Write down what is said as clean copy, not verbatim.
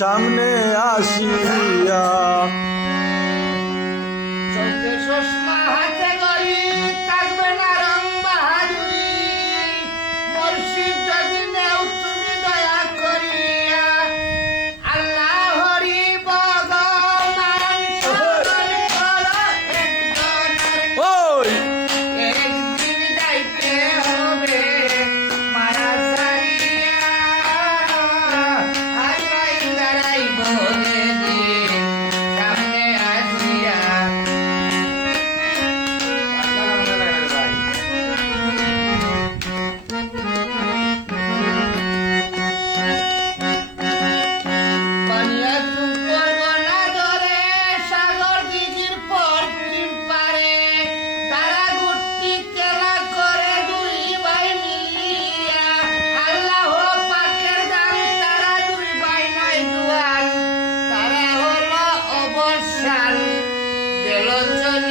সামনে আসিয়া। চোখে চশমা হাতে গড়ি থাকবে না রং বাহাদুরি, মুর্শিদ যদি নেও তুমি দয়া করিয়া। আল্লাহ হরি ভগবান স্মরণ করো একজনের, ওই একদিন যাইতে হবে মায়া ছাড়িয়া। আল্লাহ দাঁড়াই বলে দিন সামনে আসিয়া। পানিয়া চুপ করবো না ধরে সাগর দিঘির পশ্চিম পারে, তারা গুটি খেলা করে দুই ভাই মিলিয়া। আল্লাহ পাকের দান তারা দুই ভাই নয় দুয়াল, তারা হলো অবসান গেল চলিয়া।